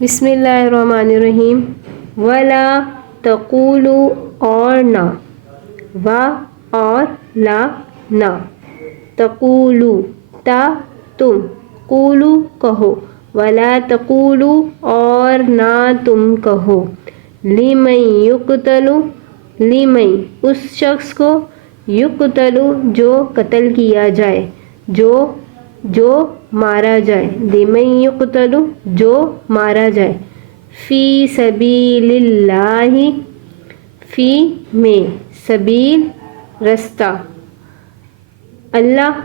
بسم اللہ الرحمن الرحیم. ولا تقولوا اور نہ، و اور لا نہ، تقولوا تا تم، قولو کہو، ولا تقولوا اور نہ تم کہو، لمن یقتل، لمن اس شخص کو، یقتل جو قتل کیا جائے، جو مارا جائے، لمن یقتل جو مارا جائے، فی سبیل اللہ، فی میں، سبیل رستہ، اللہ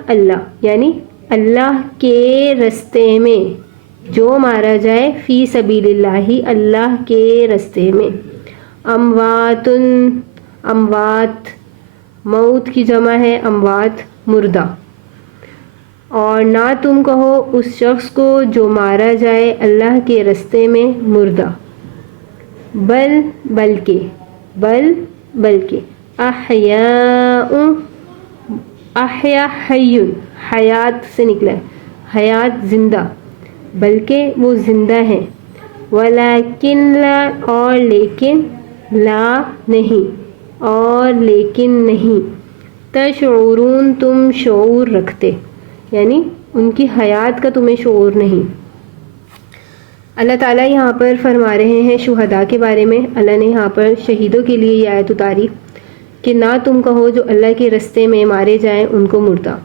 یعنی اللہ کے رستے میں، جو مارا جائے فی سبیل اللہ اللہ کے رستے میں. اموات، اموات موت کی جمع ہے اموات، مردہ. اور نہ تم کہو اس شخص کو جو مارا جائے اللہ کے رستے میں مردہ. بل بلکہ احیاء، احیا حی، حیات سے نکلا ہے، حیات زندہ، بلکہ وہ زندہ ہیں. ولیکن لا اور لیکن، لا نہیں اور لیکن نہیں، تشعرون تم شعور رکھتے، یعنی ان کی حیات کا تمہیں شعور نہیں. اللہ تعالیٰ یہاں پر فرما رہے ہیں شہداء کے بارے میں. اللہ نے یہاں پر شہیدوں کے لیے یہ آیت اتاری کہ نہ تم کہو جو اللہ کے رستے میں مارے جائیں ان کو مردہ،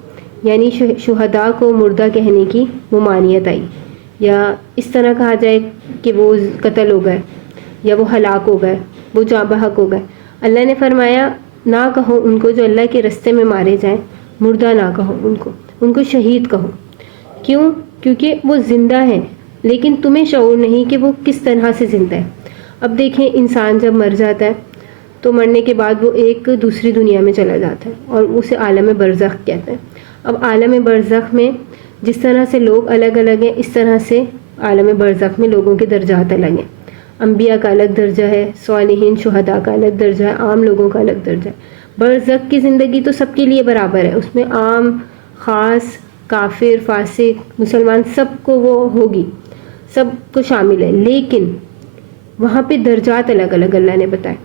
یعنی شہداء کو مردہ کہنے کی ممانعت آئی، یا اس طرح کہا جائے کہ وہ قتل ہو گئے یا وہ ہلاک ہو گئے، وہ جاں بحق ہو گئے. اللہ نے فرمایا نہ کہو ان کو جو اللہ کے رستے میں مارے جائیں، مردہ نہ کہو ان کو شہید کہو. کیوں؟ کیونکہ وہ زندہ ہیں لیکن تمہیں شعور نہیں کہ وہ کس طرح سے زندہ ہے. اب دیکھیں انسان جب مر جاتا ہے تو مرنے کے بعد وہ ایک دوسری دنیا میں چلا جاتا ہے اور اسے عالم برزخ کہتے ہیں. اب عالم برزخ میں جس طرح سے لوگ الگ الگ ہیں، اس طرح سے عالم برزخ میں لوگوں کے درجات الگ ہیں. انبیاء کا الگ درجہ ہے، صالحین شہداء کا الگ درجہ ہے، عام لوگوں کا الگ درجہ ہے. برزخ کی زندگی تو سب کے لیے برابر ہے، اس میں عام، خاص، کافر، فاسق، مسلمان سب کو وہ ہوگی، سب کو شامل ہے. لیکن وہاں پہ درجات الگ الگ اللہ نے بتائے.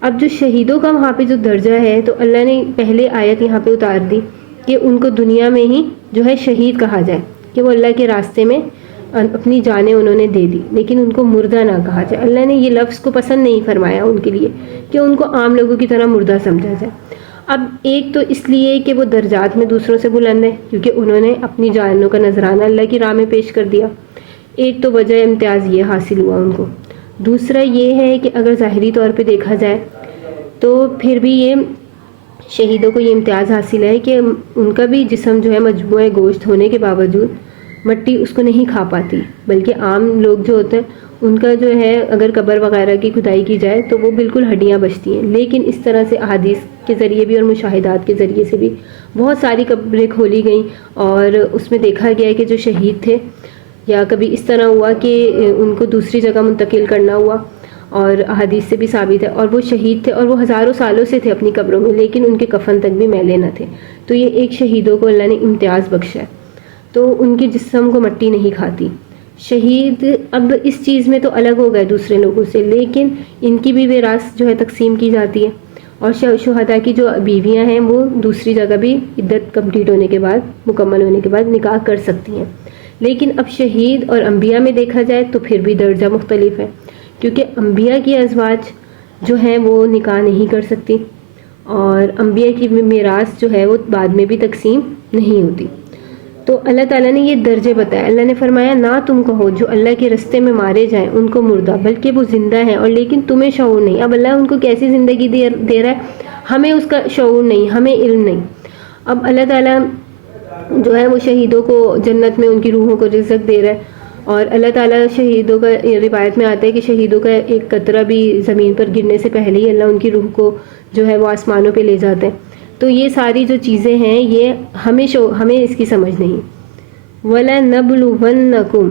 اب جو شہیدوں کا وہاں پہ جو درجہ ہے تو اللہ نے پہلے آیت یہاں پہ اتار دی کہ ان کو دنیا میں ہی جو ہے شہید کہا جائے، کہ وہ اللہ کے راستے میں اپنی جانیں انہوں نے دے دی، لیکن ان کو مردہ نہ کہا جائے. اللہ نے یہ لفظ کو پسند نہیں فرمایا ان کے لیے کہ ان کو عام لوگوں کی طرح مردہ سمجھا جائے. اب ایک تو اس لیے کہ وہ درجات میں دوسروں سے بلند ہے کیونکہ انہوں نے اپنی جانوں کا نذرانہ اللہ کی راہ میں پیش کر دیا، ایک تو وجہ امتیاز یہ حاصل ہوا ان کو. دوسرا یہ ہے کہ اگر ظاہری طور پہ دیکھا جائے تو پھر بھی یہ شہیدوں کو یہ امتیاز حاصل ہے کہ ان کا بھی جسم جو ہے مجموعہ گوشت ہونے کے باوجود مٹی اس کو نہیں کھا پاتی، بلکہ عام لوگ جو ہوتے ہیں ان کا جو ہے اگر قبر وغیرہ کی کھدائی کی جائے تو وہ بالکل ہڈیاں بچتی ہیں. لیکن اس طرح سے احادیث کے ذریعے بھی اور مشاہدات کے ذریعے سے بھی بہت ساری قبریں کھولی گئیں اور اس میں دیکھا گیا ہے کہ جو شہید تھے یا کبھی اس طرح ہوا کہ ان کو دوسری جگہ منتقل کرنا ہوا، اور احادیث سے بھی ثابت ہے، اور وہ شہید تھے اور وہ ہزاروں سالوں سے تھے اپنی قبروں میں لیکن ان کے کفن تک بھی میلے نہ تھے. تو یہ ایک شہیدوں کو اللہ نے امتیاز بخشا ہے، تو ان کے جسم کو مٹی نہیں کھاتی. شہید اب اس چیز میں تو الگ ہو گئے دوسرے لوگوں سے، لیکن ان کی بھی وراثت جو ہے تقسیم کی جاتی ہے، اور شہداء کی جو بیویاں ہیں وہ دوسری جگہ بھی عدت کمپلیٹ ہونے کے بعد، مکمل ہونے کے بعد نکاح کر سکتی ہیں. لیکن اب شہید اور انبیاء میں دیکھا جائے تو پھر بھی درجہ مختلف ہے، کیونکہ انبیاء کی ازواج جو ہیں وہ نکاح نہیں کر سکتی اور انبیاء کی میراث جو ہے وہ بعد میں بھی تقسیم نہیں ہوتی. تو اللہ تعالیٰ نے یہ درجے بتائے. اللہ نے فرمایا نہ تم کہو جو اللہ کے رستے میں مارے جائیں ان کو مردہ، بلکہ وہ زندہ ہیں اور لیکن تمہیں شعور نہیں. اب اللہ ان کو کیسی زندگی دے رہا ہے، ہمیں اس کا شعور نہیں، ہمیں علم نہیں. اب اللہ تعالیٰ جو ہے وہ شہیدوں کو جنت میں ان کی روحوں کو رزق دے رہا ہے، اور اللہ تعالیٰ شہیدوں کا روایت میں آتا ہے کہ شہیدوں کا ایک قطرہ بھی زمین پر گرنے سے پہلے ہی اللہ ان کی روح کو جو ہے وہ آسمانوں پہ لے جاتے ہیں. تو یہ ساری جو چیزیں ہیں یہ ہمیں اس کی سمجھ نہیں. وَلَنَبْلُوَنَّكُمْ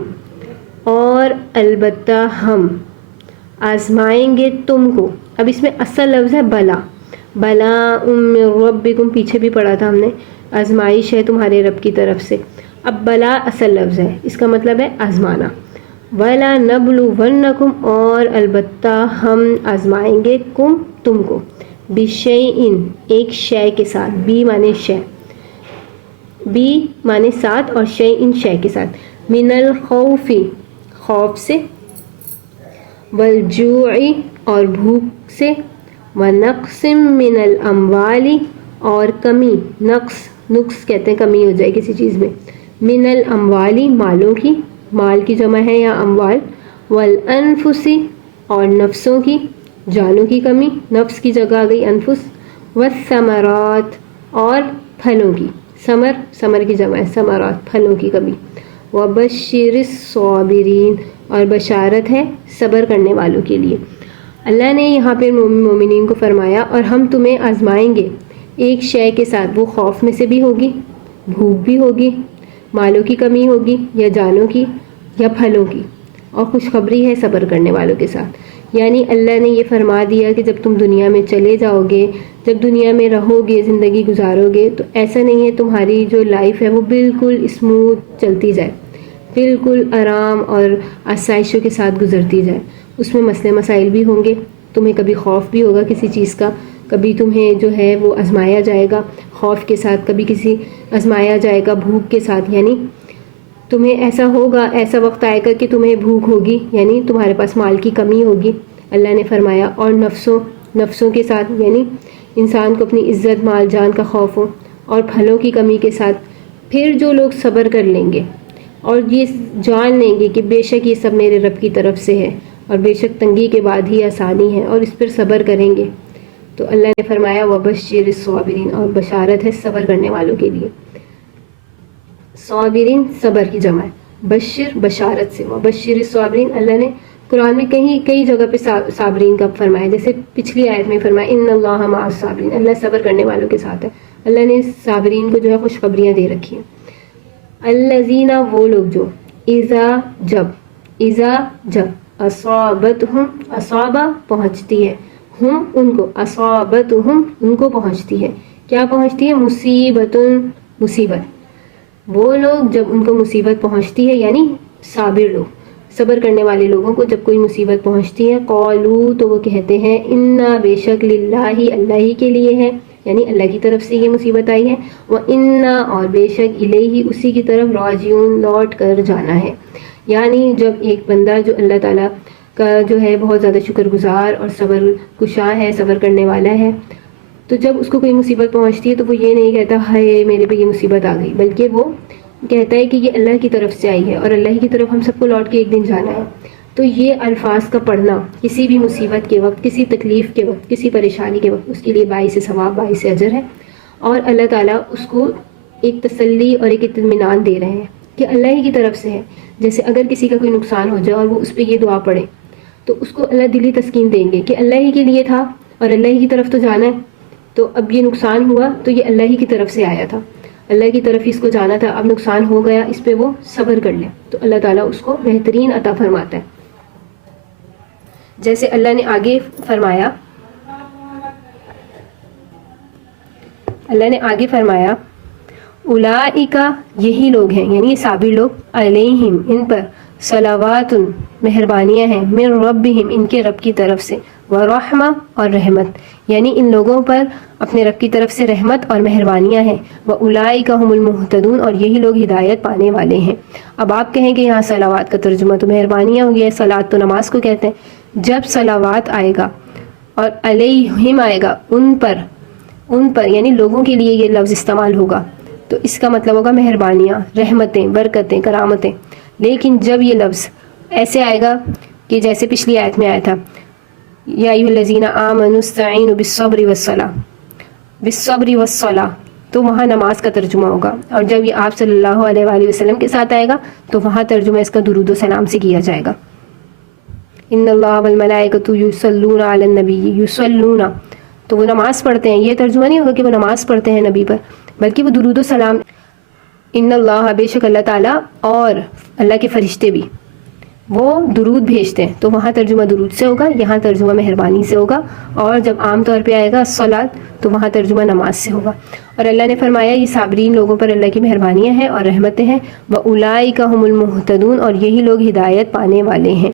اور البتہ ہم آزمائیں گے تم کو. اب اس میں اصل لفظ ہے بلا، بلا من ربکم، پیچھے بھی پڑھا تھا ہم نے، آزمائش ہے تمہارے رب کی طرف سے. اب بلا اصل لفظ ہے، اس کا مطلب ہے آزمانا. ولا نبلونکم اور البتہ ہم آزمائیں گے تم کو بشیء ایک شے کے ساتھ، بی مانے شے، بی مانے ساتھ اور شیء شے کے ساتھ، من الخوف خوف سے، والجوع اور بھوک سے، ونقص من الاموال اور کمی، نقص کہتے ہیں کمی ہو جائے کسی چیز میں، من الاموال مالوں کی، مال کی جمع ہے یا اموال، والانفس اور نفسوں کی، جانوں کی کمی، نفس کی جگہ آ گئی انفس، والثمرات اور پھلوں کی، ثمر کی جمع ہے ثمرات، پھلوں کی کمی، وبشر الصابرین اور بشارت ہے صبر کرنے والوں کے لیے۔ اللہ نے یہاں پہ مومنین کو فرمایا اور ہم تمہیں آزمائیں گے ایک شے کے ساتھ، وہ خوف میں سے بھی ہوگی، بھوک بھی ہوگی، مالوں کی کمی ہوگی یا جانوں کی یا پھلوں کی، اور خوشخبری ہے صبر کرنے والوں کے ساتھ۔ یعنی اللہ نے یہ فرما دیا کہ جب تم دنیا میں چلے جاؤ گے، جب دنیا میں رہو گے، زندگی گزارو گے، تو ایسا نہیں ہے تمہاری جو لائف ہے وہ بالکل اسموتھ چلتی جائے، بالکل آرام اور آسائشوں کے ساتھ گزرتی جائے۔ اس میں مسئلے مسائل بھی ہوں گے، تمہیں کبھی خوف بھی ہوگا کسی چیز کا، کبھی تمہیں جو ہے وہ آزمایا جائے گا خوف کے ساتھ، کبھی کسی آزمایا جائے گا بھوک کے ساتھ، یعنی تمہیں ایسا ہوگا، ایسا وقت آئے گا کہ تمہیں بھوک ہوگی، یعنی تمہارے پاس مال کی کمی ہوگی، اللہ نے فرمایا، اور نفسوں کے ساتھ، یعنی انسان کو اپنی عزت مال جان کا خوف ہو، اور پھلوں کی کمی کے ساتھ۔ پھر جو لوگ صبر کر لیں گے اور یہ جان لیں گے کہ بے شک یہ سب میرے رب کی طرف سے ہے، اور بے شک تنگی کے بعد ہی آسانی ہے، اور اس پر صبر کریں گے، تو اللہ نے فرمایا وبشر الصابرین اور بشارت ہے صبر کرنے والوں کے لیے۔ صابرین صبر کی جمع ہے، بشر بشارت سے، وبشر الصابرین اللہ نے قرآن میں کئی جگہ پہ صابرین کا فرمایا، جیسے پچھلی آیت میں فرمایا ان اللہ مع الصابرین، اللہ صبر کرنے والوں کے ساتھ ہے۔ اللہ نے صابرین کو جو ہے خوشخبریاں دے رکھی ہیں۔ الذین وہ لوگ جو اذا جب اصابتہم اصابہ پہنچتی ہے، ہم ان کو اصابتہم ان کو پہنچتی ہے، کیا پہنچتی ہے؟ مصیبت، وہ لوگ جب ان کو مصیبت پہنچتی ہے، یعنی صابر لوگ، صبر کرنے والے لوگوں کو جب کوئی مصیبت پہنچتی ہے، قالوا تو وہ کہتے ہیں انا بے شک للہ اللہ ہی کے لیے ہے، یعنی اللہ کی طرف سے یہ مصیبت آئی ہے، وَإِنَّا اور بے شک الیہ اسی کی طرف راجعون لوٹ کر جانا ہے۔ یعنی جب ایک بندہ جو اللہ تعالیٰ کا جو ہے بہت زیادہ شکر گزار اور صبر کشا ہے، صبر کرنے والا ہے، تو جب اس کو کوئی مصیبت پہنچتی ہے تو وہ یہ نہیں کہتا ہائے میرے پہ یہ مصیبت آ گئی، بلکہ وہ کہتا ہے کہ یہ اللہ کی طرف سے آئی ہے اور اللہ کی طرف ہم سب کو لوٹ کے ایک دن جانا ہے۔ تو یہ الفاظ کا پڑھنا کسی بھی مصیبت کے وقت، کسی تکلیف کے وقت، کسی پریشانی کے وقت، اس کے لیے باعث ثواب، باعث اجر ہے، اور اللہ تعالیٰ اس کو ایک تسلی اور ایک اطمینان دے رہے ہیں کہ اللہ ہی کی طرف سے ہے۔ جیسے اگر کسی کا کوئی نقصان ہو جائے اور وہ اس پہ یہ دعا پڑھے تو اس کو اللہ دلی تسکین دیں گے کہ اللہ ہی کے لیے تھا اور اللہ ہی کی طرف تو جانا ہے، تو اب یہ نقصان ہوا تو یہ اللہ ہی کی طرف سے آیا تھا، اللہ کی طرف ہی اس کو جانا تھا، اب نقصان ہو گیا، اس پہ وہ صبر کر لے تو اللہ تعالیٰ اس کو بہترین عطا فرماتا ہے۔ جیسے اللہ نے آگے فرمایا اولئک یہی لوگ ہیں، یعنی یہ صابر لوگ، علیہم ان پر صلوات مہربانیاں ہیں، من ربہم ان کے رب کی طرف سے، ورحمہ اور رحمت، یعنی ان لوگوں پر اپنے رب کی طرف سے رحمت اور مہربانیاں ہیں، واولئک هم المہتدون اور یہی لوگ ہدایت پانے والے ہیں۔ اب آپ کہیں کہ یہاں صلوات کا ترجمہ تو مہربانیاں ہو گیا، صلات تو نماز کو کہتے ہیں، جب صلوات آئے گا اور علیہم آئے گا ان پر یعنی لوگوں کے لیے یہ لفظ استعمال ہوگا تو اس کا مطلب ہوگا مہربانیاں، رحمتیں، برکتیں، کرامتیں۔ لیکن جب یہ لفظ ایسے آئے گا کہ جیسے پچھلی آیت میں آیا تھا یا ایھا الذین آمنوا استعینوا بالصبر والصلاۃ، تو وہاں نماز کا ترجمہ ہوگا، اور جب یہ آپ صلی اللہ علیہ وآلہ وسلم کے ساتھ آئے گا تو وہاں ترجمہ اس کا درود و سلام سے کیا جائے گا۔ ان اللہ والملائکۃ یصلون علی النبی، یصلون تو وہ نماز پڑھتے ہیں، یہ ترجمہ نہیں ہوگا کہ وہ نماز پڑھتے ہیں نبی پر، بلکہ وہ درود و سلام۔ ان اللہ بے شک اللہ تعالیٰ اور اللہ کے فرشتے بھی وہ درود بھیجتے ہیں، تو وہاں ترجمہ درود سے ہوگا، یہاں ترجمہ مہربانی سے ہوگا، اور جب عام طور پہ آئے گا الصلاۃ تو وہاں ترجمہ نماز سے ہوگا۔ اور اللہ نے فرمایا یہ صابرین لوگوں پر اللہ کی مہربانیاں ہیں اور رحمتیں ہیں، وَأُولَئِکَ هُمُ الْمُهْتَدُونَ، اور یہی لوگ ہدایت پانے والے ہیں۔